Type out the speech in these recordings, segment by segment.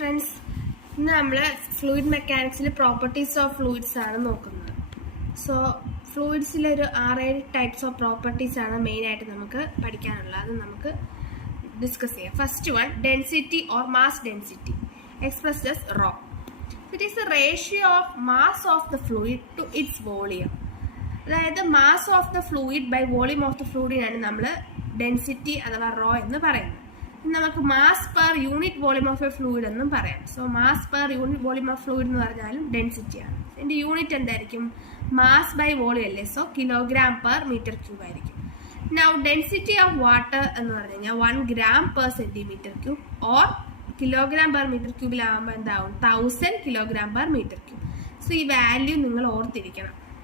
friends, we fluid mechanics properties of fluids. So, fluids there are 8 types of properties main discuss here. First one, density or mass density, expressed as rho. It is the ratio of mass of the fluid to its volume. The mass of the fluid by volume of the fluid is density or rho. Mass per unit volume of a fluid. So, mass per unit volume of fluid is density. In the unit, mass by volume, so kilogram per meter cube. Now, density of water is 1 gram per centimeter cube or kilogram per meter cube is 1000 kilogram per meter cube. So, this value you will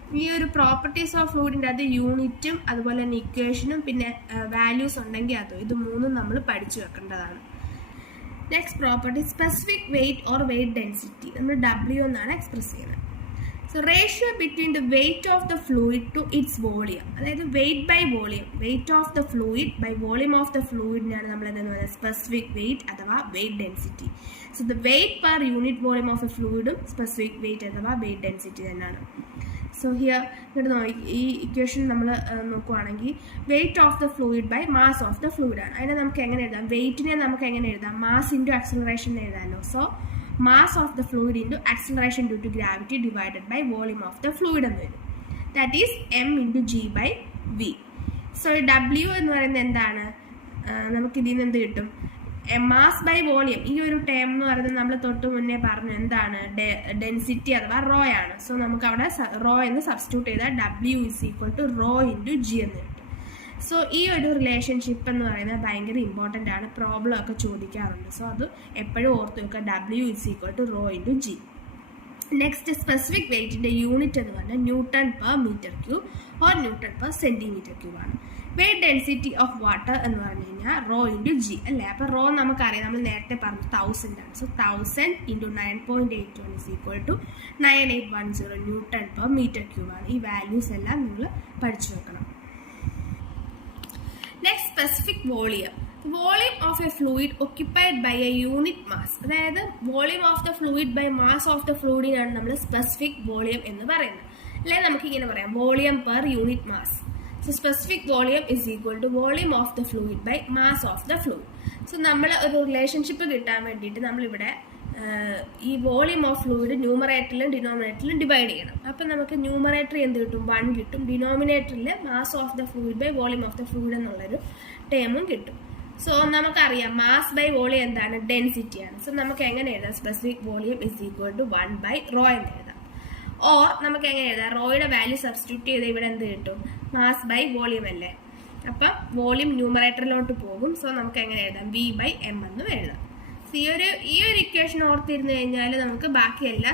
These properties of fluid in the unit, equation, and values. Next property, specific weight or weight density. W express. So, ratio between the weight of the fluid to its volume. That is weight by volume. Weight of the fluid by volume of the fluid is specific weight or weight density. So, the weight per unit volume of a fluid is specific weight or weight density. So, here, this equation weight of the fluid by mass of the fluid. Weight is mass into acceleration. So, mass of the fluid into acceleration due to gravity divided by volume of the fluid. That is m into g by v. So, W is mass by volume. This term is density or rho. So, we rho substitute W is equal to rho into G. So, this relationship is very important problem. So, W is equal to rho into G. Next, specific weight in the unit is Newton per meter cube or Newton per centimeter cube. Weight density of water is rho into G. Rho is 1000. So, 1000 into 9.81 is equal to 9810 Newton per meter cube. These values are Next, specific volume. The volume of a fluid occupied by a unit mass. That is, the volume of the fluid by mass of the fluid is specific volume. Volume per unit mass. So, specific volume is equal to volume of the fluid by mass of the fluid. So, we have a relationship with this volume of fluid numerator and denominator divide. So, we numerator is 1, denominator is mass of the fluid by volume of the fluid. So, we have mass by volume is density. So, we have specific volume is equal to 1 by rho. Or, we have rho value substitute mass by volume. So, volume numerator so we have V by M. So, this equation is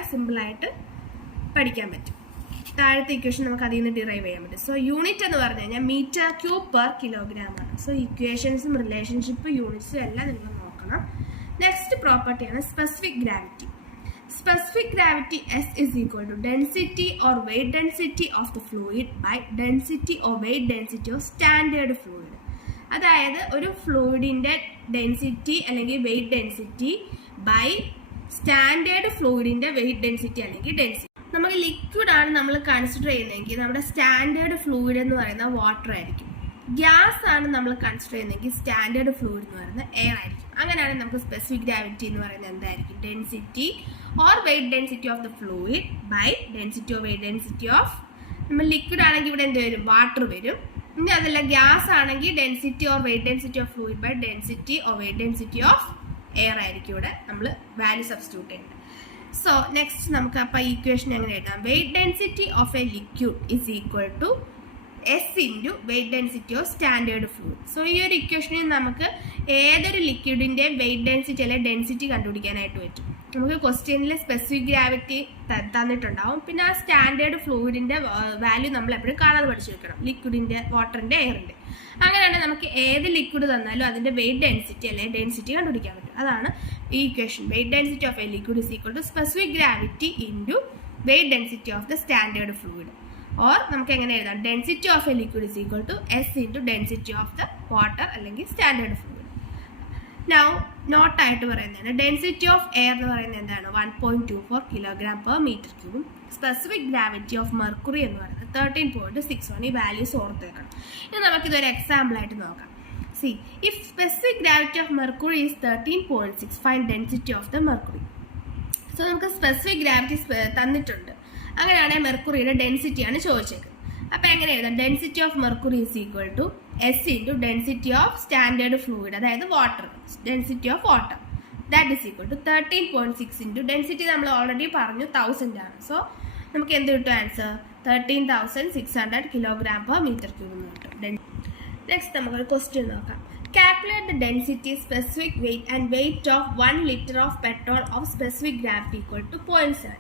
simple. The equation is derived. So, unit is meter cube per kilogram. So, equations and relationship units. Next property is specific gravity. Specific gravity S is equal to density or weight density of the fluid by density or weight density of standard fluid. That is, a fluid in density and weight density by standard fluid in weight density and density. We consider standard fluid as water. Gas is considered standard fluid air. We specific gravity density or weight density of the fluid by density or weight density of liquid water. Gas is density or weight density of fluid by density or weight density of air. Value substitute. So, next we have equation. Weight density of a liquid is equal to S into weight density of standard fluid. So, this equation is either liquid in weight density or density. We question specific gravity and standard fluid in value liquid in water and air. If liquid is weight density. That is equation. Weight density of a liquid is equal to specific gravity into weight density of the standard fluid. Or density of a liquid is equal to S into density of the water or standard fluid. Now, നോട്ടായിട്ട് പറയുന്നതാണ്. Density of air എന്ന് പറയുന്നത് എന്താണ്? 1.24 kg/m³. Specific gravity of mercury എന്ന് പറയുന്നത് 13.61. ഈ values ഓർത്തേക്കണം. ഇനി നമുക്കിതൊരു example ആയിട്ട് നോക്കാം. See, if specific gravity of mercury is 13.6, find density of the mercury. So നമുക്ക് സ്പെസിഫിക് ഗ്രാവിറ്റി തന്നിട്ടുണ്ട്. അങ്ങനെയാണെങ്കിൽ മെർക്കുറിയുടെ ഡെൻസിറ്റിയാണ് ചോദിച്ചേക്കുന്നത്. അപ്പോൾ എങ്ങനെ എഴുതാം? Density of mercury is equal to S into density of standard fluid, അതായത് water, density of water, that is equal to 13.6 into density നമ്മൾ ഓൾറെഡി പറഞ്ഞു 1000 ആണ്. സോ നമുക്ക് എന്ത് കിട്ടും? ആൻസർ 13,600 kg/m³ എന്ന് കിട്ടും. നെക്സ്റ്റ് നമുക്കൊരു ക്വസ്റ്റ്യൻ നോക്കാം. Calculate the density, specific weight and weight of 1 liter of petrol of specific gravity equal to 0.7.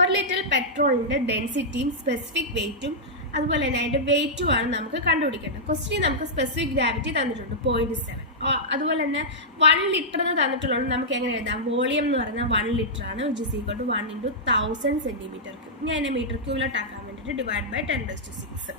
1 litre പെട്രോളിൻ്റെ ഡെൻസിറ്റിയും സ്പെസിഫിക് വെയിറ്റും അതുപോലെ തന്നെ അതിൻ്റെ വെയിറ്റും ആണ് നമുക്ക് കണ്ടുപിടിക്കേണ്ടത്. ക്വസ്റ്റ്യൻ നമുക്ക് സ്പെസിഫിക് ഗ്രാവിറ്റി തന്നിട്ടുണ്ട് 0.7. അതുപോലെ തന്നെ 1 ലിറ്റർ എന്ന് തന്നിട്ടുള്ളത് നമുക്ക് എങ്ങനെ എഴുതാം? വോളിയം എന്ന് പറയുന്നത് 1 ലിറ്റർ ആണ്, which is equal to 1 × 1000 cm³. ഞാൻ അതിനെ മീറ്റർ ക്യൂബിലോട്ട് ആക്കാൻ വേണ്ടിയിട്ട് ഡിവൈഡ് ബൈ 10⁶.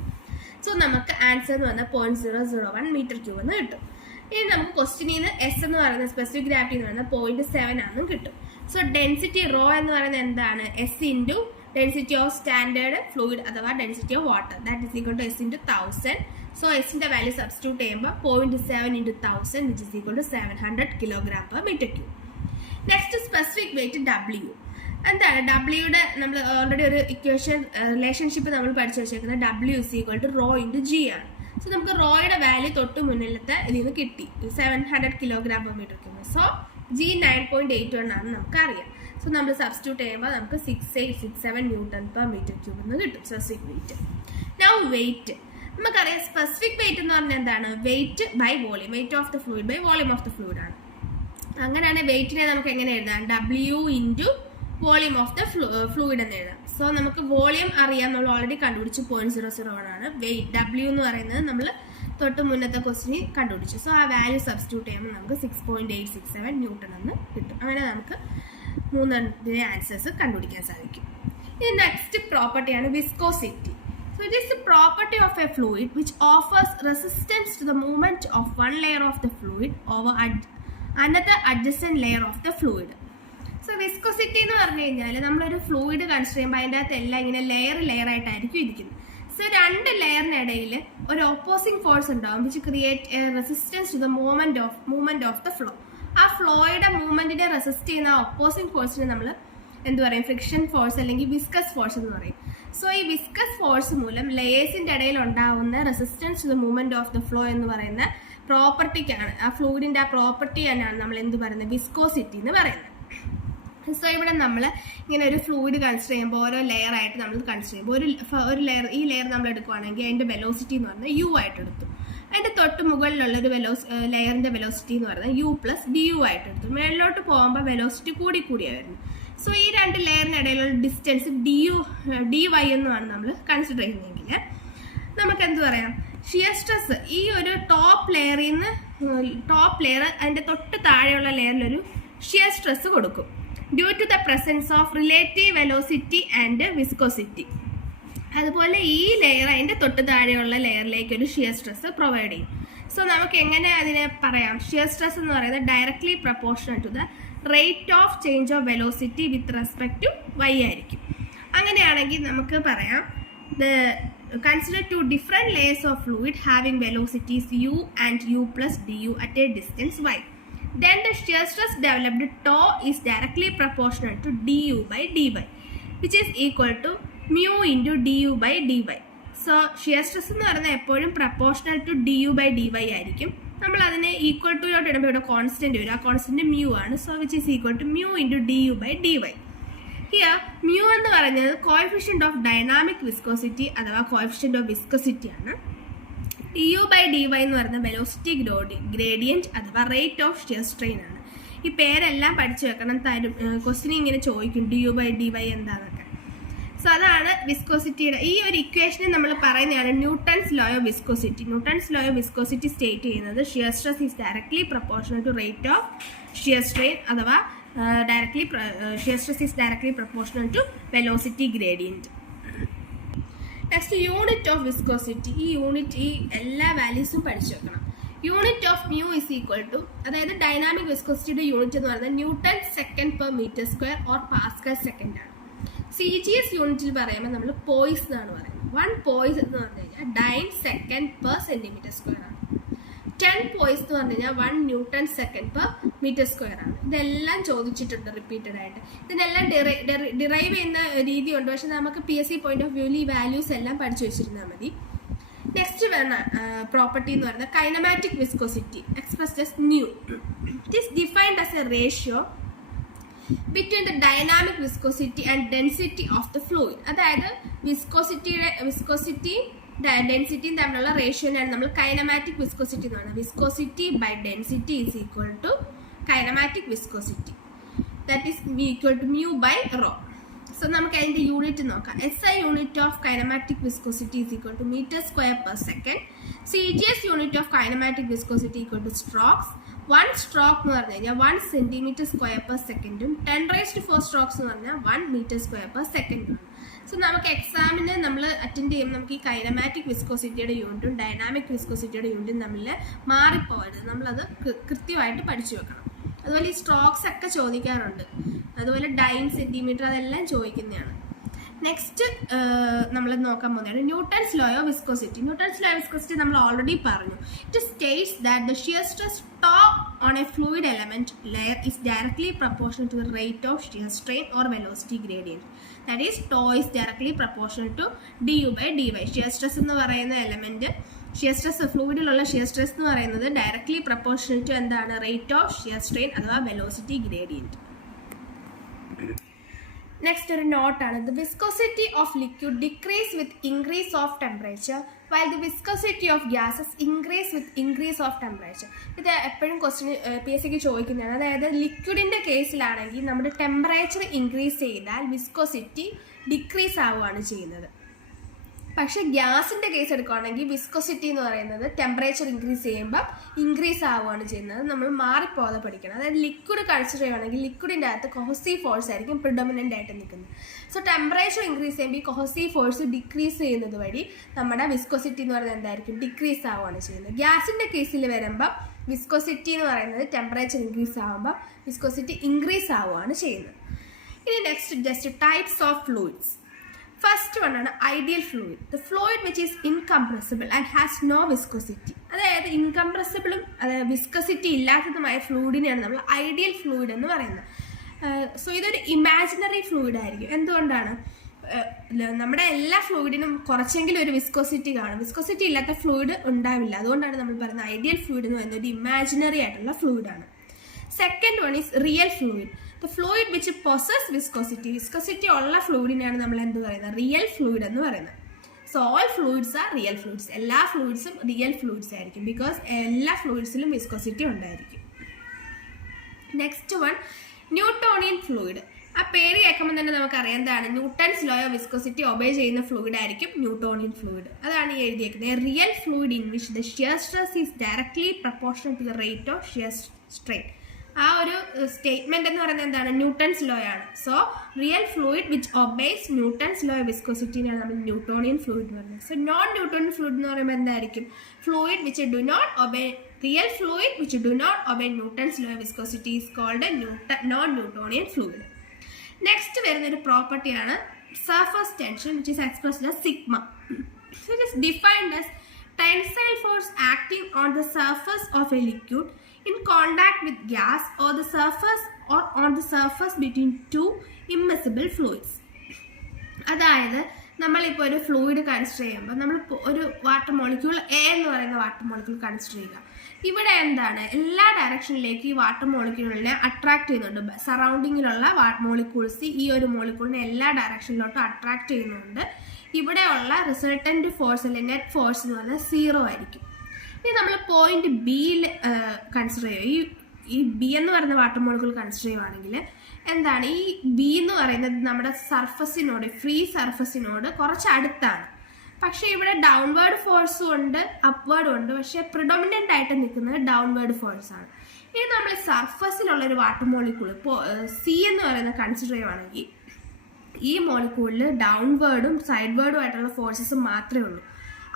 സോ നമുക്ക് ആൻസർ എന്ന് പറഞ്ഞാൽ 0.001 m³ എന്ന് കിട്ടും. ഇനി നമുക്ക് ക്വസ്റ്റ്യനിൽ നിന്ന് എസ് എന്ന് പറയുന്ന സ്പെസിഫിക് ഗ്രാവിറ്റി എന്ന് പറയുന്നത് 0.7 ആണെന്നും കിട്ടും. സോ ഡെൻസിറ്റി റോ എന്ന് പറയുന്നത് എന്താണ്? S into density of standard fluid അഥവാ density of water, that is equal to S into 1000. So എസിൻ്റെ വാല്യൂ സബ്സ്റ്റിറ്റ്യൂട്ട് ചെയ്യുമ്പോൾ 0.7 × 1000, which is equal to 700 kg/m³. Next specific weight W. എന്താണ് ഡബ്ല്യൂയുടെ? നമ്മൾ ഓൾറെഡി ഒരു ഇക്വേഷൻ റിലേഷൻഷിപ്പ് നമ്മൾ പഠിച്ചു വെച്ചേക്കുന്നത് W is equal to rho into G ആണ്. സോ നമുക്ക് റോയുടെ വാല്യൂ തൊട്ട് മുന്നിലത്തെ ഇതിൽ നിന്ന് കിട്ടി 700 kg/m³. സോ ജി 9.81 ആണെന്ന് നമുക്കറിയാം. സോ നമ്മൾ സബ്സ്റ്റിറ്റ്യൂട്ട് ചെയ്യുമ്പോൾ നമുക്ക് 6867 Nm/m³ എന്ന് കിട്ടും സ്പെസിഫിക് വെയിറ്റ്. നൗ വെയിറ്റ് നമുക്കറിയാം. സ്പെസിഫിക് വെയിറ്റ് എന്ന് പറഞ്ഞാൽ എന്താണ്? Weight by volume, weight of the fluid by volume of the fluid ആണ്. അങ്ങനെയാണ് വെയിറ്റിനെ നമുക്ക് എങ്ങനെ എഴുതാം? W into volume of the fluid എന്ന് എഴുതാം. സോ നമുക്ക് വോളിയം അറിയാം, നമ്മൾ ഓൾറെഡി കണ്ടുപിടിച്ചു 0.001 ആണ്. വെയിറ്റ് ഡബ്ല്യു എന്ന് പറയുന്നത് നമ്മൾ തൊട്ട് മുന്നത്തെ ക്വസ്റ്റിന് കണ്ടുപിടിച്ചു. സോ ആ വാല്യൂ സബ്സ്റ്റിറ്റ്യൂട്ട് ചെയ്യുമ്പോൾ നമുക്ക് 6.867 N എന്ന് കിട്ടും. അങ്ങനെ നമുക്ക് 3 ആൻസേഴ്സ് കണ്ടുപിടിക്കാൻ സാധിക്കും. ഇനി നെക്സ്റ്റ് പ്രോപ്പർട്ടിയാണ് viscosity. So it is the property of a fluid which offers resistance to the movement of one layer of the fluid over another adjacent layer of the fluid. So viscosity എന്ന് പറഞ്ഞു കഴിഞ്ഞാൽ നമ്മളൊരു fluid consider ചെയ്യുമ്പോൾ അതിൻ്റെ അകത്ത് എല്ലാം ഇങ്ങനെ layer ആയിട്ടായിരിക്കും ഇരിക്കുന്നത്. സോ 2 ലെയറിനിടയിൽ ഒരു ഓപ്പോസിംഗ് ഫോഴ്സ് ഉണ്ടാവും, which create a resistance to the movement of the flow. ആ ഫ്ലോയുടെ മൂവ്മെന്റിനെ റെസിസ്റ്റ് ചെയ്യുന്ന ആ ഓപ്പോസിംഗ് ഫോഴ്സിനെ നമ്മൾ എന്ത് പറയും? ഫ്രിക്ഷൻ ഫോഴ്സ് അല്ലെങ്കിൽ വിസ്കസ് ഫോഴ്സ് എന്ന് പറയും. സോ ഈ വിസ്കസ് ഫോഴ്സ് മൂലം ലെയേഴ്സിന്റെ ഇടയിൽ ഉണ്ടാവുന്ന resistance to the movement of the flow എന്ന് പറയുന്ന പ്രോപ്പർട്ടിക്കാണ്, ആ ഫ്ലൂയിഡിന്റെ ആ പ്രോപ്പർട്ടി തന്നെയാണ് നമ്മൾ എന്ത് പറയുന്നത്? വിസ്കോസിറ്റി എന്ന് പറയുന്നത്. സോ ഇവിടെ നമ്മൾ ഇങ്ങനെ ഒരു ഫ്ലൂയിഡ് കൺസിഡർ ചെയ്യുമ്പോൾ ഓരോ ലെയർ ആയിട്ട് നമ്മൾ കൺസിഡർ ചെയ്യുമ്പോൾ ഒരു ലെയർ, ഈ ലെയർ നമ്മൾ എടുക്കുകയാണെങ്കിൽ അതിൻ്റെ വെലോസിറ്റി എന്ന് പറഞ്ഞാൽ യു ആയിട്ട് എടുത്തു. അതിൻ്റെ തൊട്ട് മുകളിലുള്ള ഒരു ലെയറിൻ്റെ വെലോസിറ്റി എന്ന് പറയുന്നത് u+du ആയിട്ട് എടുത്തു. മേളിലോട്ട് പോകുമ്പോൾ വെലോസിറ്റി കൂടിയായിരുന്നു. സോ ഈ 2 ലെയറിനിടയിലുള്ള ഡിസ്റ്റൻസ് dy എന്നുമാണ് നമ്മൾ കൺസിഡർ ചെയ്യുന്നതെങ്കിൽ നമുക്ക് എന്ത് പറയാം? ഷിയർ സ്ട്രെസ് ഈ ഒരു ടോപ്പ് ലെയർ അതിൻ്റെ തൊട്ട് താഴെയുള്ള ലെയറിലൊരു ഷിയർ സ്ട്രെസ് കൊടുക്കും due to the presence of relative velocity and viscosity. അതുപോലെ ഈ ലെയർ അതിൻ്റെ തൊട്ട് താഴെയുള്ള ലെയറിലേക്ക് ഒരു ഷിയർ സ്ട്രെസ് പ്രൊവൈഡ് ചെയ്യും. സോ നമുക്ക് എങ്ങനെ അതിനെ പറയാം? ഷിയർ സ്ട്രെസ് എന്ന് പറയുന്നത് directly proportional to the rate of change of velocity with respect to y ആയിരിക്കും. അങ്ങനെയാണെങ്കിൽ നമുക്ക് പറയാം consider 2 different layers of fluid having velocities u and u+du at a distance y. Then the shear stress developed tau is directly proportional to du/dy, which is equal to mu into du/dy. So shear stress എന്ന് പറയുന്നത് എപ്പോഴും proportional to du/dy ആയിരിക്കും. നമ്മൾ അതിനെ equal ടുയിലോട്ട് ഇടുമ്പോൾ ഇവിടെ constant വരും. ആ കോൺസ്റ്റന്റ് മ്യൂ ആണ്. So which is equal to mu into du/dy. Here mu എന്ന് പറയുന്നത് കോഎഫിഷ്യന്റ് ഓഫ് ഡൈനാമിക് വിസ്കോസിറ്റി അഥവാ കോഎഫിഷ്യന്റ് ഓഫ് വിസ്കോസിറ്റി ആണ്. du/dy എന്ന് പറയുന്ന വെലോസിറ്റി ഗ്രേഡിയന്റ് അഥവാ റേറ്റ് ഓഫ് ഷിയർ സ്ട്രെയിൻ ആണ്. ഈ പേരെല്ലാം പഠിച്ചു വെക്കണം. ക്വസ്റ്റിന് ഇങ്ങനെ ചോദിക്കും du/dy എന്താണെന്നൊക്കെ. സോ അതാണ് വിസ്കോസിറ്റിയുടെ ഈ ഒരു ഇക്വേഷനെ നമ്മൾ പറയുന്നതാണ് Newton's law of viscosity. Newton's law of viscosity state ചെയ്യുന്നത് shear stress is directly proportional to rate of shear strain അഥവാ shear stress is directly proportional to velocity gradient. Next unit of viscosity. ഈ എല്ലാ വാല്യൂസും പഠിച്ചു വെക്കണം. Unit of mu is equal to, അതായത് dynamic വിസ്കോസിറ്റിയുടെ unit എന്ന് പറയുന്നത് newton second per metre square or pascal second ആണ്. CGS യൂണിറ്റിൽ പറയുമ്പോൾ നമ്മൾ പോയിസ് എന്നാണ് പറയുന്നത്. 1 പോയിസ് എന്ന് പറഞ്ഞു കഴിഞ്ഞാൽ dyne second per centimetre square ആണ്. 10 പോയിസ് എന്ന് പറഞ്ഞു കഴിഞ്ഞാൽ 1 newton second per metre square ആണ്. ഇതെല്ലാം ചോദിച്ചിട്ടുണ്ട് റിപ്പീറ്റഡ് ആയിട്ട്. ഇതിനെല്ലാം ഡിറൈവ് ചെയ്യുന്ന രീതിയുണ്ട്, പക്ഷെ നമുക്ക് PSC പോയിന്റ് ഓഫ് വ്യൂവിൽ ഈ വാല്യൂസ് എല്ലാം പഠിച്ചു വെച്ചിരുന്നാൽ മതി. നെക്സ്റ്റ് വരുന്ന പ്രോപ്പർട്ടി എന്ന് പറയുന്നത് kinematic viscosity expressed as new. It is defined as A ratio between the dynamic viscosity and density of the fluid. അതായത് വിസ്കോസിറ്റിയും ഡെൻസിറ്റിയും തമ്മിലുള്ള റേഷ്യോനാണ് നമ്മൾ കൈനമാറ്റിക് വിസ്കോസിറ്റി എന്ന് പറയുന്നത്. Viscosity by density is equal to kinematic viscosity, that is equal to mu by rho. So നമുക്ക് അതിന്റെ unit നോക്കാം. SI unit of kinematic viscosity is equal to metre square per second. CGS unit of kinematic viscosity equal to strokes. 1 stroke എന്ന് പറഞ്ഞു കഴിഞ്ഞാൽ 1 centimetre square per സെക്കൻഡും 10⁴ strokes എന്ന് പറഞ്ഞാൽ 1 metre square per സെക്കൻഡും. സോ നമുക്ക് എക്സാമിന് നമ്മൾ അറ്റൻഡ് ചെയ്യുമ്പോൾ നമുക്ക് ഈ കൈനമാറ്റിക് വിസ്കോസിറ്റിയുടെ യൂണിറ്റും ഡൈനാമിക് വിസ്കോസിറ്റിയുടെ യൂണിറ്റും തമ്മിൽ മാറിപ്പോകരുത്. നമ്മളത് കൃത്യമായിട്ട് പഠിച്ചു വെക്കണം. അതുപോലെ ഈ സ്ട്രോക്സ് ഒക്കെ ചോദിക്കാറുണ്ട്, അതുപോലെ ഡൈൻ സെന്റിമീറ്റർ അതെല്ലാം ചോദിക്കുന്നതാണ്. നെക്സ്റ്റ് നമ്മൾ നോക്കാൻ പോകുന്നതാണ് Newton's law of viscosity. Newton's law of viscosity നമ്മൾ ഓൾറെഡി പറഞ്ഞു. It States that the shear stress top on a fluid element layer is directly proportional to the rate of shear strain or velocity gradient. That is, tau is directly proportional to du by dy. Shear stress എന്ന് പറയുന്ന element, shear stress ഫ്ലൂയിഡിലുള്ള shear stress എന്ന് പറയുന്നത് directly proportional to എന്താണ്, rate of shear strain അഥവാ velocity gradient. Next ഒരു നോട്ടാണ്. The viscosity of liquid decrease with increase of temperature while the viscosity of gases increase with increase of temperature. ഇത് എപ്പോഴും question PSCക്ക് ചോദിക്കുന്നതാണ്. അതായത് ലിക്വിഡിൻ്റെ കേസിലാണെങ്കിൽ നമ്മുടെ ടെമ്പറേച്ചർ ഇൻക്രീസ് ചെയ്താൽ വിസ്കോസിറ്റി ഡിക്രീസ് ആവുകയാണ് ചെയ്യുന്നത്. പക്ഷേ ഗ്യാസിൻ്റെ കേസ് എടുക്കുകയാണെങ്കിൽ വിസ്കോസിറ്റി എന്ന് പറയുന്നത് ടെമ്പറേച്ചർ ഇൻക്രീസ് ചെയ്യുമ്പോൾ ഇൻക്രീസ് ആവുകയാണ് ചെയ്യുന്നത്. നമ്മൾ മാറിപ്പോകാതെ പഠിക്കണം. അതായത് ലിക്വിഡ് കൺസിഡർ ചെയ്യുകയാണെങ്കിൽ ലിക്വിഡിൻ്റെ അകത്ത് കൊഹസീവ് ഫോഴ്സ് ആയിരിക്കും പ്രിഡോമിനൻ്റ് ആയിട്ട് നിൽക്കുന്നത്. സോ ടെമ്പറേച്ചർ ഇൻക്രീസ് ചെയ്യുമ്പോൾ ഈ കൊഹസീവ് ഫോഴ്സ് ഡിക്രീസ് ചെയ്യുന്നത് വഴി നമ്മുടെ വിസ്കോസിറ്റി എന്ന് പറയുന്നത് എന്തായിരിക്കും, ഡിക്രീസ് ആവുകയാണ് ചെയ്യുന്നത്. ഗ്യാസിൻ്റെ കേസിൽ വരുമ്പോൾ വിസ്കോസിറ്റി എന്ന് പറയുന്നത് ടെമ്പറേച്ചർ ഇൻക്രീസ് ആകുമ്പോൾ വിസ്കോസിറ്റി ഇൻക്രീസ് ആവുകയാണ് ചെയ്യുന്നത്. ഇനി next just types of fluids. First one ആണ് ideal fluid. The fluid which is incompressible and has no viscosity. അതായത് ഇൻകംപ്രസിബിളും അതായത് വിസ്കോസിറ്റി ഇല്ലാത്തതുമായ ഫ്ലൂയിഡിനെയാണ് നമ്മൾ ഐഡിയൽ ഫ്ലൂയിഡ് എന്ന് പറയുന്നത്. സോ ഇതൊരു ഇമാജിനറി ഫ്ലൂയിഡ് ആയിരിക്കും. എന്തുകൊണ്ടാണ്, നമ്മുടെ എല്ലാ ഫ്ലൂയിഡിനും കുറച്ചെങ്കിലും ഒരു വിസ്കോസിറ്റി കാണും. വിസ്കോസിറ്റി ഇല്ലാത്ത ഫ്ലൂയിഡ് ഉണ്ടാവില്ല. അതുകൊണ്ടാണ് നമ്മൾ പറയുന്നത് ഐഡിയൽ ഫ്ലൂയിഡ് എന്ന് പറയുന്നത് ഒരു ഇമാജിനറി ആയിട്ടുള്ള ഫ്ലൂയിഡാണ്. Second one is real fluid. The fluid which possess viscosity. Viscosity ഉള്ള ഫ്ലൂയിഡിനാണ് നമ്മൾ എന്ത് പറയുന്നത്, റിയൽ ഫ്ലൂയിഡ് എന്ന് പറയുന്നത്. So all fluids are real fluids. എല്ലാ ഫ്ലൂയിഡ്സും റിയൽ ഫ്ലൂയിഡ്സ് ആയിരിക്കും, ബിക്കോസ് എല്ലാ ഫ്ലൂയിഡ്സിലും വിസ്കോസിറ്റി ഉണ്ടായിരിക്കും. Next one Newtonian fluid. ആ പേര് കേൾക്കുമ്പോൾ തന്നെ നമുക്കറിയാം എന്താണ്, Newton's law of viscosity obey ചെയ്യുന്ന ഫ്ലൂയിഡ് ആയിരിക്കും ന്യൂട്ടോണിയൻ ഫ്ലൂയിഡ്. അതാണ് ഈ എഴുതിയേക്കുന്നത്. A real fluid in which the shear stress is directly proportional to the rate of shear strain. ആ ഒരു സ്റ്റേറ്റ്മെന്റ് എന്ന് പറയുന്നത് എന്താണ്, ന്യൂട്ടൺസ് ലോ ആണ്. So real fluid which obeys Newton's law of വിസ്കോസിറ്റിനെയാണ് നമ്മൾ ന്യൂട്ടോണിയൻ ഫ്ലൂയിഡ് എന്ന് പറയുന്നത്. സോ നോൺ ന്യൂട്ടോണിയൻ ഫ്ലൂയിഡ് എന്ന് പറയുമ്പോൾ എന്തായിരിക്കും, fluid which do not obey real fluid which do not obey Newton's law of viscosity is called non Newtonian fluid. Next വരുന്നൊരു പ്രോപ്പർട്ടിയാണ് surface tension which is expressed as sigma. So it is defined as tensile force acting on the surface of a liquid in contact with gas or the surface or on the surface between two immiscible fluids. അതായത് നമ്മളിപ്പോൾ ഒരു fluid consider ചെയ്യുമ്പോൾ നമ്മൾ ഒരു water molecule A എന്ന് പറയുന്ന water molecule consider ചെയ്യുക. ഇവിടെ എന്താണ്, എല്ലാ ഡയറക്ഷനിലേക്ക് ഈ വാട്ടർ മോളിക്യൂളിനെ അട്രാക്ട് ചെയ്യുന്നുണ്ട്. സറൗണ്ടിങ്ങിലുള്ള മോളിക്യൂൾസ് ഈ ഒരു മോളിക്യൂളിനെ എല്ലാ ഡയറക്ഷനിലോട്ടും അട്രാക്ട് ചെയ്യുന്നുണ്ട്. ഇവിടെയുള്ള റിസൾട്ടൻറ്റ് ഫോഴ്സ് അല്ലെങ്കിൽ നെറ്റ് ഫോഴ്സ് എന്ന് പറഞ്ഞാൽ 0 ആയിരിക്കും. ഇനി നമ്മൾ പോയിന്റ് ബിയിൽ കൺസിഡർ ചെയ്യും. ഈ ബി എന്ന് പറയുന്ന വാട്ടർ മോളിക്യൂൾ കൺസിഡർ ചെയ്യുവാണെങ്കിൽ എന്താണ്, ഈ ബി എന്ന് പറയുന്നത് നമ്മുടെ സർഫസിനോട്, ഫ്രീ സർഫസിനോട് കുറച്ച് അടുത്താണ്. പക്ഷേ ഇവിടെ ഡൗൺവേർഡ് ഫോഴ്സും ഉണ്ട് അപ്വേർഡും ഉണ്ട്. പക്ഷേ പ്രിഡോമിനൻ്റ് ആയിട്ട് നിൽക്കുന്നത് ഡൗൺവേർഡ് ഫോഴ്സ് ആണ്. ഇനി നമ്മൾ സർഫസിലുള്ളൊരു വാട്ടർ മോളിക്യൂൾ ഇപ്പോൾ സി എന്ന് പറയുന്നത് കൺസിഡർ ചെയ്യുവാണെങ്കിൽ ഈ മോളിക്യൂളിൽ ഡൗൺവേർഡും സൈഡ്വേർഡും ആയിട്ടുള്ള ഫോഴ്സസ് മാത്രമേ ഉള്ളൂ,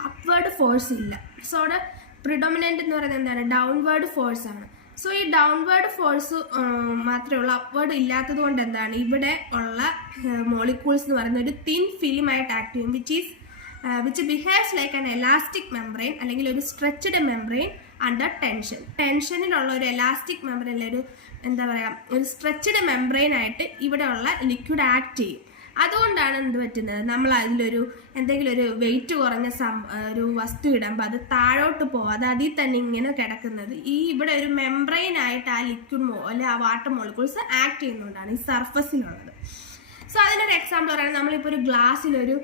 അപ്വേർഡ് ഫോഴ്സ് ഇല്ല. സോ അവിടെ പ്രിഡോമിനൻ്റ് എന്ന് പറയുന്നത് എന്താണ്? ഡൗൺവേർഡ് ഫോഴ്സ് ആണ്. സോ ഈ ഡൗൺവേർഡ് ഫോഴ്സ് മാത്രമേ ഉള്ളൂ, അപ്വേർഡ് ഇല്ലാത്തത് കൊണ്ട് എന്താണ് ഇവിടെ ഉള്ള മോളിക്യൂൾസ് എന്ന് പറയുന്ന ഒരു തിൻ ഫിലിമായിട്ട് ആക്ട് ചെയ്യും, which behaves like an elastic membrane അല്ലെങ്കിൽ ഒരു സ്ട്രെച്ച്ഡ് മെംബ്രെയിൻ അണ്ടർ ടെൻഷനിലുള്ള ഒരു എലാസ്റ്റിക് മെംബ്രെയിൻ അല്ലെങ്കിൽ ഒരു എന്താ പറയുക ഒരു സ്ട്രെച്ച്ഡ് മെംബ്രെയിൻ ആയിട്ട് ഇവിടെയുള്ള ലിക്വിഡ് ആക്ട് ചെയ്യും. അതുകൊണ്ടാണ് എന്ത് പറ്റുന്നത്, നമ്മൾ അതിലൊരു എന്തെങ്കിലും ഒരു വെയിറ്റ് കുറഞ്ഞ ഒരു വസ്തു ഇടുമ്പോൾ അത് താഴോട്ട് പോകും, അത് അതിൽ തന്നെ ഇങ്ങനെ കിടക്കുന്നത് ഈ ഇവിടെ ഒരു മെംബ്രെയിൻ ആയിട്ട് ആ ലിക്വിഡ് അല്ലെങ്കിൽ ആ വാട്ടർ മോളിക്യൂൾസ് ആക്ട് ചെയ്യുന്നതുകൊണ്ടാണ് ഈ സർഫസിലുള്ളത്. സോ അതിനൊരു എക്സാമ്പിൾ പറയുന്നത്, നമ്മളിപ്പോൾ ഒരു ഗ്ലാസ്സിലൊരു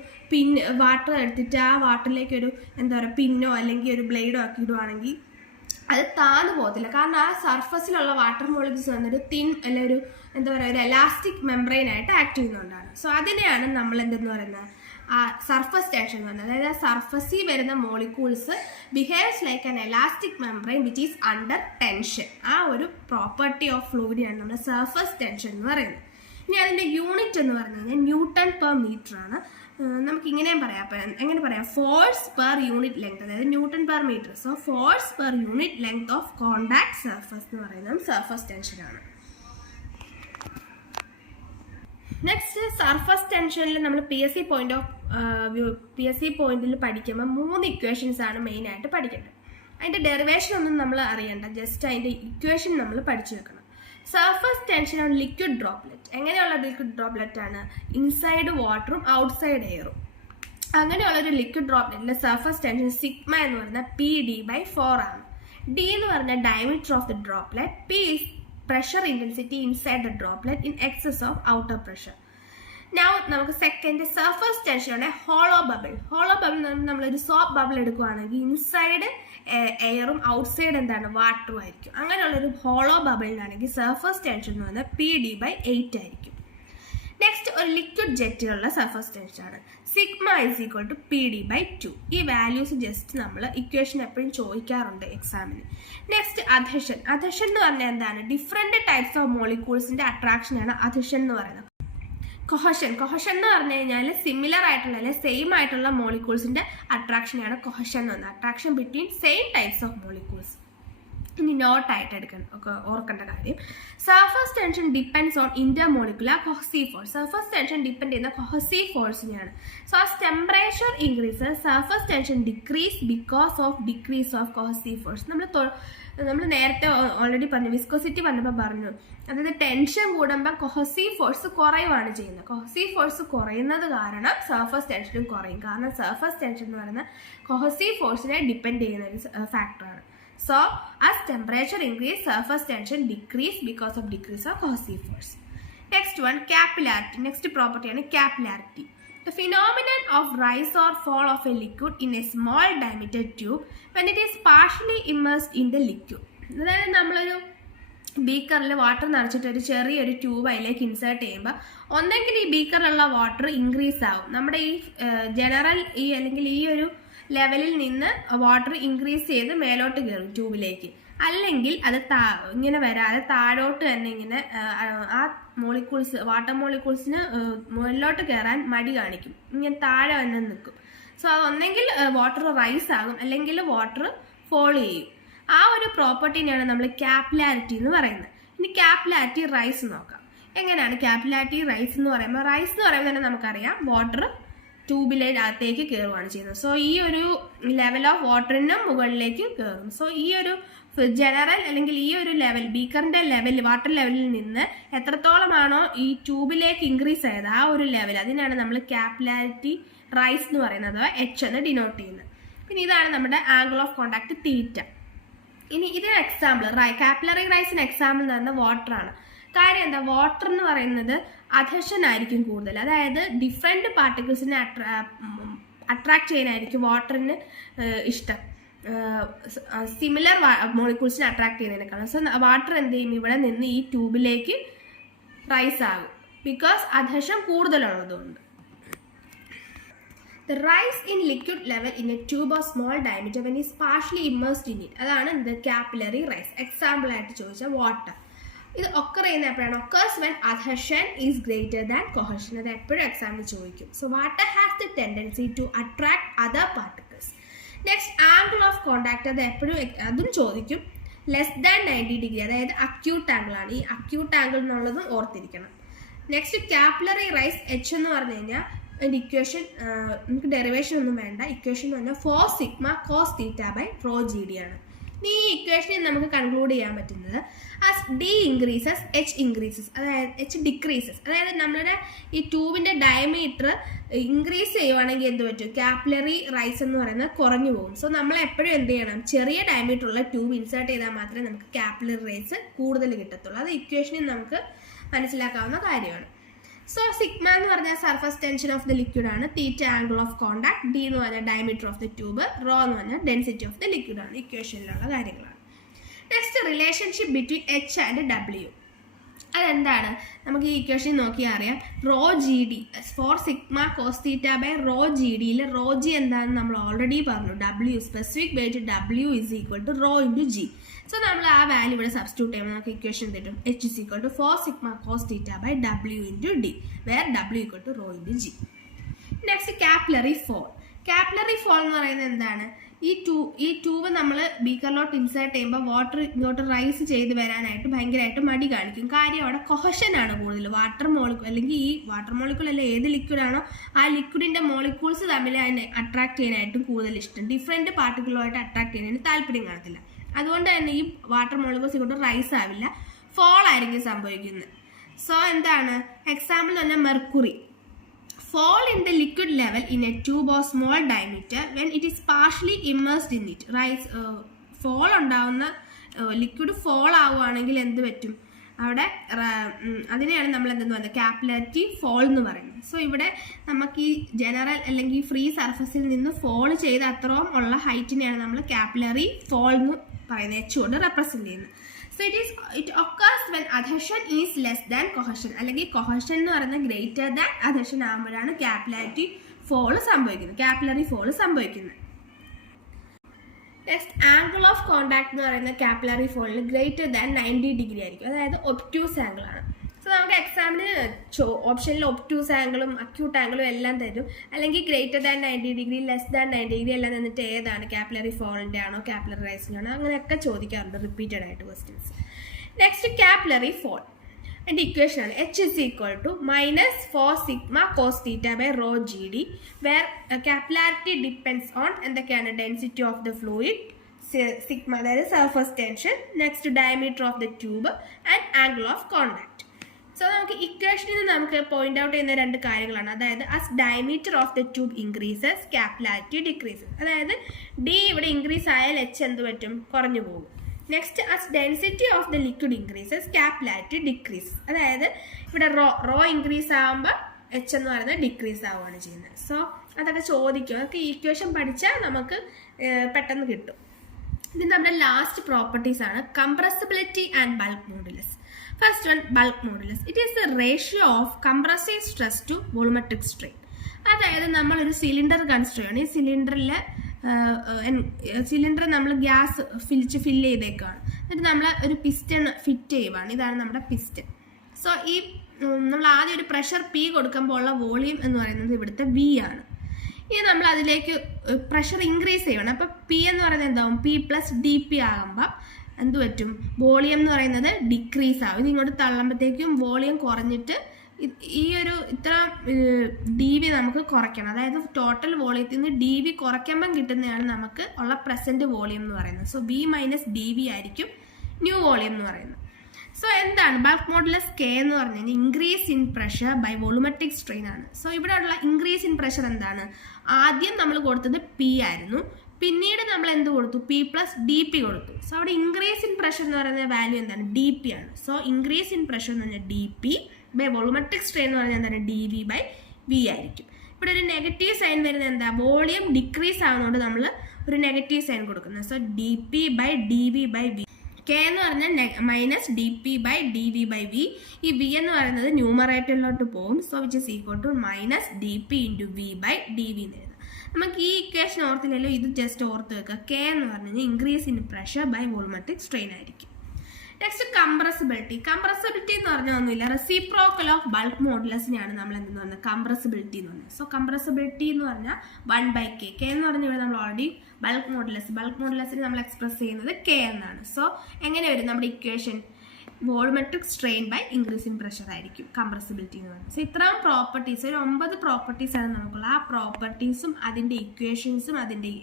വാട്ടർ എടുത്തിട്ട് ആ വാട്ടറിലേക്ക് ഒരു എന്താ പറയുക പിന്നോ അല്ലെങ്കിൽ ഒരു ബ്ലേഡോ ഒക്കെ ഇടുവാണെങ്കിൽ അത് താന്നു പോകത്തില്ല. കാരണം ആ സർഫസിലുള്ള വാട്ടർ മോളിക്യൂൾസ് വന്നൊരു തിൻ അല്ലെങ്കിൽ ഒരു എന്താ പറയുക ഒരു എലാസ്റ്റിക് മെംബ്രെയിൻ ആയിട്ട് ആക്ട് ചെയ്യുന്നതുകൊണ്ടാണ്. സോ അതിനെയാണ് നമ്മൾ എന്തെന്ന് പറയുന്നത് ആ സർഫസ് ടെൻഷൻ എന്ന് പറയുന്നത്. അതായത് ആ സർഫസിൽ വരുന്ന molecules behaves like an elastic membrane which is under tension. ആ ഒരു പ്രോപ്പർട്ടി ഓഫ് ഫ്ലൂയിഡിനാണ് നമ്മുടെ സർഫസ് ടെൻഷൻ എന്ന് പറയുന്നത്. ഇനി അതിൻ്റെ യൂണിറ്റ് എന്ന് പറഞ്ഞു കഴിഞ്ഞാൽ ന്യൂട്ടൺ പെർ മീറ്റർ ആണ്. നമുക്ക് ഇങ്ങനെയും പറയാം, എങ്ങനെ പറയാം, ഫോഴ്സ് പെർ യൂണിറ്റ് ലെങ്ത്, അതായത് newton per metre. So force per unit length of contact surface എന്ന് പറയുന്നത് സർഫസ് ടെൻഷനാണ്. നെക്സ്റ്റ് സർഫസ് ടെൻഷനിൽ നമ്മൾ PSC പോയിന്റിൽ പഠിക്കുമ്പോൾ 3 ഇക്വേഷൻസ് ആണ് മെയിനായിട്ട് പഠിക്കേണ്ടത്. അതിൻ്റെ ഡെറിവേഷൻ ഒന്നും നമ്മൾ അറിയണ്ട, ജസ്റ്റ് അതിൻ്റെ ഇക്വേഷൻ നമ്മൾ പഠിച്ചു വെക്കണം. Surface tension on liquid droplet, എങ്ങനെയുള്ള ലിക്വിഡ് ഡ്രോപ്ലെറ്റ് ആണ്? ഇൻസൈഡ് വാട്ടറും ഔട്ട്സൈഡ് എയറും. അങ്ങനെയുള്ളൊരു ലിക്വിഡ് ഡ്രോപ്ലെറ്റിലെ സർഫസ് ടെൻഷൻ സിഗ്മ എന്ന് പറയുന്ന PD/4 ആണ്. D എന്ന് പറഞ്ഞ diameter of the droplet, P is pressure intensity inside the droplet in excess of outer pressure. Now നമുക്ക് സെക്കൻഡ് സർഫസ് ടെൻഷൻ ആണ് ഹോളോ ബബിൾ. ഹോളോ ബബിൾ എന്ന് പറഞ്ഞാൽ നമ്മളൊരു സോപ്പ് ബബിൾ എടുക്കുകയാണെങ്കിൽ ഇൻസൈഡ് എയറും ഔട്ട്സൈഡ് എന്താണ് വാട്ടറും ആയിരിക്കും. അങ്ങനെയുള്ളൊരു ഹോളോ ബബിളിനാണെങ്കിൽ സർഫസ് ടെൻഷൻ എന്ന് പറഞ്ഞാൽ PD/8 ആയിരിക്കും. നെക്സ്റ്റ് ഒരു ലിക്വിഡ് ജെറ്റിലുള്ള സർഫസ് ടെൻഷൻ ആണ് sigma is equal to PD/2. ഈ വാല്യൂസ് ജസ്റ്റ് നമ്മൾ ഇക്വേഷൻ എപ്പോഴും ചോദിക്കാറുണ്ട് എക്സാമിന്. നെക്സ്റ്റ് അധഷൻ എന്ന് പറഞ്ഞാൽ എന്താണ്? ഡിഫറെൻറ്റ് ടൈപ്സ് ഓഫ് മോളിക്യൂൾസിന്റെ അട്രാക്ഷനാണ് അധഷൻ എന്ന് പറയുന്നത്. കൊഹഷൻ എന്ന് പറഞ്ഞു കഴിഞ്ഞാൽ സിമിലർ ആയിട്ടുള്ള അല്ലെങ്കിൽ സെയിം ആയിട്ടുള്ള മോളിക്യൂൾസിന്റെ അട്രാക്ഷനാണ് കൊഹഷൻ എന്ന് പറഞ്ഞാൽ, attraction between same types of molecules. ഇനി നോട്ടായിട്ട് ഓർക്കേണ്ട കാര്യം, surface tension depends on intermolecular cohesive force. Surface tension depend ചെയ്യുന്ന കൊഹസീവ് ഫോഴ്സിനെയാണ്. So as temperature increase surface tension decrease because of decrease of cohesive force. നമ്മൾ നേരത്തെ ഓൾറെഡി പറഞ്ഞു, viscosity പറഞ്ഞപ്പോൾ പറഞ്ഞു, അതായത് ടെൻഷൻ കൂടുമ്പോൾ കൊഹസീവ് ഫോഴ്സ് കുറയുവാണ് ചെയ്യുന്നത്. കൊഹസീവ് ഫോഴ്സ് കുറയുന്നത് കാരണം സർഫസ് ടെൻഷനും കുറയും. കാരണം സർഫസ് ടെൻഷൻ എന്ന് പറയുന്ന കൊഹസീവ് ഫോഴ്സിനെ ഡിപ്പെൻഡ് ചെയ്യുന്ന ഒരു ഫാക്ടറാണ്. So, as temperature increase, surface tension decrease because of decrease of cohesive force. Next one, capillarity. Next property is capillarity. The phenomenon of rise or fall of a liquid in a small diameter tube when it is partially immersed in the liquid. അതായത് നമ്മളൊരു ബീക്കറിൽ water നിറച്ചിട്ട് ഒരു ചെറിയൊരു tube അതിലേക്ക് insert ചെയ്യുമ്പോൾ ഒന്നെങ്കിൽ ഈ ബീക്കറിലുള്ള water increase ആവും, നമ്മുടെ ഈ ജനറൽ അല്ലെങ്കിൽ ഈ ഒരു ലെവലിൽ നിന്ന് വാട്ടർ ഇൻക്രീസ് ചെയ്ത് മേലോട്ട് കയറും ട്യൂബിലേക്ക്, അല്ലെങ്കിൽ അത് ഇങ്ങനെ വരാതെ താഴോട്ട് തന്നെ ഇങ്ങനെ ആ മോളിക്യൂൾസ് വാട്ടർ മോളിക്യൂൾസിന് മുകളിലോട്ട് കയറാൻ മടി കാണിക്കും, ഇങ്ങനെ താഴെ തന്നെ നിൽക്കും. സോ അതൊന്നെങ്കിൽ വാട്ടർ റൈസ് ആകും അല്ലെങ്കിൽ വാട്ടർ ഫോൾ ചെയ്യും. ആ ഒരു പ്രോപ്പർട്ടിനെയാണ് നമ്മൾ ക്യാപ്പിലാരിറ്റി എന്ന് പറയുന്നത്. ഇനി ക്യാപ്പിലാരിറ്റി റൈസ് നോക്കാം. എങ്ങനെയാണ് ക്യാപ്പിലാരിറ്റി റൈസ് എന്ന് പറയുമ്പോൾ? റൈസ് എന്ന് പറയുമ്പോൾ തന്നെ നമുക്കറിയാം വാട്ടർ ട്യൂബിലേക്ക് കയറുകയാണ് ചെയ്യുന്നത്. സോ ഈ ഒരു ലെവൽ ഓഫ് വാട്ടറിനും മുകളിലേക്ക് കയറും. സോ ഈ ഒരു ജനറൽ അല്ലെങ്കിൽ ഈ ഒരു ലെവൽ ബീക്കറിന്റെ ലെവൽ വാട്ടർ ലെവലിൽ നിന്ന് എത്രത്തോളമാണോ ഈ ട്യൂബിലേക്ക് ഇൻക്രീസ് ആയത് ആ ഒരു ലെവൽ, അതിനാണ് നമ്മൾ ക്യാപ്പിലാരിറ്റി റൈസ് എന്ന് പറയുന്നത്, അഥവാ H എന്ന് ഡിനോട്ട് ചെയ്യുന്നത്. പിന്നെ ഇതാണ് നമ്മുടെ ആംഗിൾ ഓഫ് കോണ്ടാക്ട് തീറ്റ. ഇനി ഇതിന് എക്സാമ്പിൾ കാപ്പിലറി റൈസിന് എക്സാമ്പിൾ എന്ന് പറയുന്നത് വാട്ടറാണ്. കാര്യം എന്താ? വാട്ടർ എന്ന് പറയുന്നത് അധഷൻ ആയിരിക്കും കൂടുതൽ, അതായത് ഡിഫറെൻറ്റ് പാർട്ടിക്കിൾസിനെ അട്രാക്ട് ചെയ്യാനായിരിക്കും വാട്ടറിന് ഇഷ്ടം, സിമിലർ മോളിക്യൂൾസിനെ അട്രാക്ട് ചെയ്യുന്നതിനേക്കാളും. സോ വാട്ടർ എന്ത് ചെയ്യും? ഇവിടെ നിന്ന് ഈ ട്യൂബിലേക്ക് റൈസ് ആകും, because അധഷൻ കൂടുതലുള്ളതുകൊണ്ട്. The rise in liquid level in a tube of small diameter when is partially immersed in it. അതാണ് the capillary rise. എക്സാമ്പിൾ ആയിട്ട് ചോദിച്ചാൽ വാട്ടർ. ഇത് ഒക്കർ ചെയ്യുന്ന എപ്പോഴാണ്? Occurs when adhesion is greater than cohesion. അത് എപ്പോഴും എക്സാമിൽ ചോദിക്കും. So water has the tendency to attract other particles. Next angle of contact, അത് എപ്പോഴും അതും ചോദിക്കും. ലെസ് ദാൻ 90 ഡിഗ്രി, അതായത് അക്യൂട്ട് ആംഗിൾ ആണ്. ഈ അക്യൂട്ട് ആംഗിൾ എന്നുള്ളതും ഓർത്തിരിക്കണം. നെക്സ്റ്റ് കാപ്പിലറി റൈസ് എച്ച് എന്ന് പറഞ്ഞു കഴിഞ്ഞാൽ അതിൻ്റെ ഇക്വേഷൻ നമുക്ക് ഡെറിവേഷൻ ഒന്നും വേണ്ട. ഇക്വേഷൻ എന്ന് പറഞ്ഞാൽ 4 sigma cos theta by rho G D ആണ്. ഈ ഇക്വേഷനിൽ നമുക്ക് കൺക്ലൂഡ് ചെയ്യാൻ പറ്റുന്നത് as D increases H increases, അതായത് എച്ച് ഡിക്രീസസ്, അതായത് നമ്മുടെ ഈ ട്യൂബിൻ്റെ ഡയമീറ്റർ ഇൻക്രീസ് ചെയ്യുവാണെങ്കിൽ എന്ത് പറ്റും, കാപ്പിലറി റൈസ് എന്ന് പറയുന്നത് കുറഞ്ഞു പോകും. സോ നമ്മൾ എപ്പോഴും എന്ത് ചെയ്യണം, ചെറിയ ഡയമീറ്റർ ഉള്ള ട്യൂബ് ഇൻസേർട്ട് ചെയ്താൽ മാത്രമേ നമുക്ക് കാപ്പിലറി റൈസ് കൂടുതൽ കിട്ടത്തുള്ളൂ. അത് ഇക്വേഷനിൽ നമുക്ക് മനസ്സിലാക്കാവുന്ന കാര്യമാണ്. സോ സിഗ്മ എന്ന് പറഞ്ഞാൽ surface tension of the liquid ആണ്, theta angle of contact, D എന്ന് പറഞ്ഞാൽ diameter of the tube, rho എന്ന് പറഞ്ഞാൽ ഡെൻസിറ്റി ഓഫ് ദ ലിക്വിഡ് ആണ്. ഇക്വേഷനിലുള്ള കാര്യങ്ങളാണ്. Next relationship between H and W, അതെന്താണ് നമുക്ക് ഈ ഇക്വേഷൻ നോക്കിയാൽ അറിയാം. Rho G D 4 sigma cos theta by rho G ഡിയിൽ റോ ജി എന്താണെന്ന് നമ്മൾ ഓൾറെഡി പറഞ്ഞു. W specific weight W is equal to rho into G. So നമ്മൾ ആ വാല്യൂ ഇവിടെ സബ്സ്റ്റിറ്റ്യൂട്ട് ചെയ്യുമ്പോൾ നമുക്ക് ഇക്വേഷൻ തരും. H is equal to 4 sigma cos theta by W into D, where W equal to rho into G. Next capillary fall. Capillary fall എന്ന് പറയുന്നത് എന്താണ്, ഈ ട്യൂബ് നമ്മൾ ബീക്കറിലോട്ട് ഇൻസേർട്ട് ചെയ്യുമ്പോൾ വാട്ടർ ഇങ്ങോട്ട് റൈസ് ചെയ്ത് വരാനായിട്ട് ഭയങ്കരമായിട്ട് മടി കാണിക്കും. കാര്യം അവിടെ കൊഹഷനാണ് കൂടുതൽ. വാട്ടർ മോളിക്യൂൾ, അല്ലെങ്കിൽ ഈ വാട്ടർ മോളിക്യൂൾ അല്ല, ഏത് ലിക്വിഡാണോ ആ ലിക്വിഡിൻ്റെ മോളിക്യൂൾസ് തമ്മിൽ അതിനെ അട്രാക്ട് ചെയ്യാനായിട്ടും കൂടുതൽ ഇഷ്ടം. ഡിഫറെൻറ്റ് പാർട്ടിക്കിളുമായിട്ട് അട്രാക്ട് ചെയ്യാനായിട്ട് താല്പര്യം കാണത്തില്ല. അതുകൊണ്ട് തന്നെ ഈ വാട്ടർ മോളിക്യൂൾസ് ഇങ്ങോട്ട് റൈസ് ആവില്ല, ഫോൾ ആയിരിക്കും സംഭവിക്കുന്നത്. സോ എന്താണ് എക്സാമ്പിൾ എന്ന് പറഞ്ഞാൽ mercury. Fall in the liquid level in a tube or small diameter when it is partially immersed in it. Rise fall ഉണ്ടാവുന്ന ലിക്വിഡ് ഫോൾ ആവുകയാണെങ്കിൽ എന്ത് പറ്റും, അവിടെ അതിനെയാണ് നമ്മൾ എന്തെന്ന് പറയുന്നത് കാപ്പിലറി ഫോൾ എന്ന് പറയുന്നത്. സോ ഇവിടെ നമുക്ക് ഈ ജനറൽ അല്ലെങ്കിൽ ഫ്രീ സർഫസിൽ നിന്ന് ഫോൾ ചെയ്ത് അത്രയും ഉള്ള ഹൈറ്റിനെയാണ് നമ്മൾ കാപ്പിലറി ഫോൾ എന്ന് പറയുന്നത്, എച്ച് കൊണ്ട് റെപ്രസെന്റ് ചെയ്യുന്നത്. So it occurs when adhesion is less than cohesion, അല്ലെങ്കിൽ cohesion എന്ന് പറയുന്നത് greater than adhesion ആകുമ്പോഴാണ് കാപ്പിലറി ഫോൾ സംഭവിക്കുന്നത്. നെക്സ്റ്റ് ആംഗിൾ ഓഫ് കോണ്ടാക്ട് എന്ന് പറയുന്ന കാപ്പിലറി ഫോളിൽ ഗ്രേറ്റർ ദാൻ 90 ഡിഗ്രി ആയിരിക്കും, അതായത് ഒബ്റ്റ്യൂസ് ആംഗിൾ ആണ്. സോ നമുക്ക് എക്സാമിന് ഓപ്ഷനിൽ ഒബ്റ്റ്യൂസ് ആംഗിളും അക്യൂട്ട് ആംഗിളും എല്ലാം തരും, അല്ലെങ്കിൽ greater than 90 degree, less than 90 degree എല്ലാം തന്നിട്ട് ഏതാണ് കാപ്പിലറി ഫോളിൻ്റെ ആണോ കാപ്പിലറി റൈസിൻ്റെ ആണോ അങ്ങനെയൊക്കെ ചോദിക്കാറുണ്ട് റിപ്പീറ്റഡ് ആയിട്ട് ക്വസ്റ്റ്യൻസ്. നെക്സ്റ്റ് കാപ്പിലറി ഫോൾ അതിൻ്റെ ഇക്വേഷൻ ആണ് H is equal to -4 sigma cos theta by rho G D, where capillarity depends on എന്തൊക്കെയാണ് density of the fluid, sigma അതായത് surface tension, next diameter of the tube and angle of contact. So നമുക്ക് ഇക്വേഷനിൽ നിന്ന് നമുക്ക് point out ചെയ്യുന്ന രണ്ട് കാര്യങ്ങളാണ്. അതായത് as diameter of the tube increases capillarity decreases, അതായത് ഡി ഇവിടെ ഇൻക്രീസ് ആയാൽ എച്ച് എന്ത് പറ്റും, കുറഞ്ഞു പോകും. Next as density of the liquid increases capillarity decreases, അതായത് ഇവിടെ റോ ഇൻക്രീസ് ആകുമ്പോൾ എച്ച് എന്ന് പറയുന്നത് ഡിക്രീസ് ആവുകയാണ് ചെയ്യുന്നത്. സോ അതൊക്കെ ചോദിക്കും, അതൊക്കെ ഇക്വേഷൻ പഠിച്ചാൽ നമുക്ക് പെട്ടെന്ന് കിട്ടും. ഇത് നമ്മുടെ ലാസ്റ്റ് പ്രോപ്പർട്ടീസ് ആണ്, compressibility and bulk modulus. First one, bulk modulus. It is the ratio of compressive stress to volumetric strain. അതായത് നമ്മളൊരു സിലിണ്ടർ കൺസിഡർ ചെയ്യണം. ഈ സിലിണ്ടർ നമ്മൾ ഗ്യാസ് ഫില്ല് ചെയ്തേക്കാണ്, എന്നിട്ട് നമ്മൾ ഒരു പിസ്റ്റൺ ഫിറ്റ് ചെയ്യുവാണ്. ഇതാണ് നമ്മുടെ പിസ്റ്റൺ. സോ ഈ നമ്മൾ ആദ്യം ഒരു പ്രഷർ പി കൊടുക്കുമ്പോൾ ഉള്ള വോളിയം എന്ന് പറയുന്നത് ഇവിടുത്തെ വി ആണ്. ഇനി നമ്മൾ അതിലേക്ക് പ്രഷർ ഇൻക്രീസ് ചെയ്യണം. അപ്പോൾ പി എന്ന് പറയുന്നത് എന്താവും, പി പ്ലസ് ഡി പി ആകുമ്പോൾ എന്ത് പറ്റും, വോളിയം എന്ന് പറയുന്നത് ഡിക്രീസ് ആവും. ഇത് ഇങ്ങോട്ട് തള്ളുമ്പോഴത്തേക്കും വോളിയം കുറഞ്ഞിട്ട് ഈ ഒരു ഇത്ര ഡി വി നമുക്ക് കുറയ്ക്കണം. അതായത് ടോട്ടൽ വോളിയത്തിൽ നിന്ന് ഡി വി കുറയ്ക്കുമ്പം കിട്ടുന്നതാണ് നമുക്ക് ഉള്ള പ്രസന്റ് വോളിയം എന്ന് പറയുന്നത്. So B minus D V ആയിരിക്കും ന്യൂ വോളിയം എന്ന് പറയുന്നത്. സോ എന്താണ് ബൾക്ക് മോഡുലസ് കെ എന്ന് പറഞ്ഞു കഴിഞ്ഞാൽ increase in pressure by volumetric strain ആണ്. സോ ഇവിടെ ഉള്ള ഇൻക്രീസ് ഇൻ പ്രഷർ എന്താണ്, ആദ്യം നമ്മൾ കൊടുത്തത് പി ആയിരുന്നു, പിന്നീട് നമ്മൾ എന്ത് കൊടുത്തു, പി പ്ലസ് ഡി പി കൊടുത്തു. സോ അവിടെ ഇൻക്രീസ് ഇൻ പ്രഷർ എന്ന് പറയുന്ന വാല്യൂ എന്താണ്, ഡി പി ആണ്. സോ ഇൻക്രീസ് ഇൻ പ്രഷർ എന്ന് പറഞ്ഞാൽ D P by volumetric strain എന്ന് പറഞ്ഞാൽ എന്താണ്, ഡി വി ബൈ വി ആയിരിക്കും. ഇവിടെ ഒരു നെഗറ്റീവ് സൈൻ വരുന്നത് എന്താ, വോളിയം ഡിക്രീസ് ആവുന്നതുകൊണ്ട് നമ്മൾ ഒരു നെഗറ്റീവ് സൈൻ കൊടുക്കുന്നത്. So D P by D V by V. K എന്ന് പറഞ്ഞാൽ minus D P by D V by V. ഈ വി എന്ന് പറയുന്നത് ന്യൂമറേറ്ററിലോട്ട് പോകും. So which is equal to minus D P into V by D V എന്ന് എഴുതാം. നമുക്ക് ഈ ഇക്വേഷൻ ഓർത്തില്ലല്ലോ, ഇത് ജസ്റ്റ് ഓർത്ത് വെക്കുക. കെ എന്ന് പറഞ്ഞു കഴിഞ്ഞാൽ increase in pressure by volumetric strain ആയിരിക്കും. നെക്സ്റ്റ് കംപ്രസിബിലിറ്റി എന്ന് പറഞ്ഞാൽ ഒന്നുമില്ല, റെസിപ്രോക്കൽ ഓഫ് ബൾക്ക് മോഡുലസിനെയാണ് നമ്മൾ എന്തെന്ന് പറഞ്ഞത് കംപ്രസിബിലിറ്റി എന്ന് പറഞ്ഞത്. സോ കംപ്രസിബിലിറ്റി എന്ന് പറഞ്ഞാൽ 1/k. കെ എന്ന് പറഞ്ഞാൽ ഇവിടെ നമ്മൾ ഓൾറെഡി ബൾക്ക് മോഡുലസിന് നമ്മൾ എക്സ്പ്രസ് ചെയ്യുന്നത് കെ എന്നാണ്. സോ എങ്ങനെ വരും നമ്മുടെ ഇക്വേഷൻ? Volumetric strain by increasing pressure ആയിരിക്കും കംപ്രസിബിലിറ്റി എന്ന് പറയുന്നത്. സോ ഇത്രയും പ്രോപ്പർട്ടീസ്, ഒരു 9 പ്രോപ്പർട്ടീസ് ആണ് നമുക്കുള്ള. ആ പ്രോപ്പർട്ടീസും അതിൻ്റെ ഇക്വേഷൻസും അതിൻ്റെ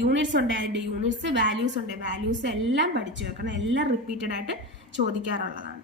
യൂണിറ്റ്സ് ഉണ്ട്, അതിൻ്റെ യൂണിറ്റ്സ് വാല്യൂസ് ഉണ്ട്, വാല്യൂസ് എല്ലാം പഠിച്ചു വെക്കണം. എല്ലാം റിപ്പീറ്റഡ് ആയിട്ട് ചോദിക്കാറുള്ളതാണ്.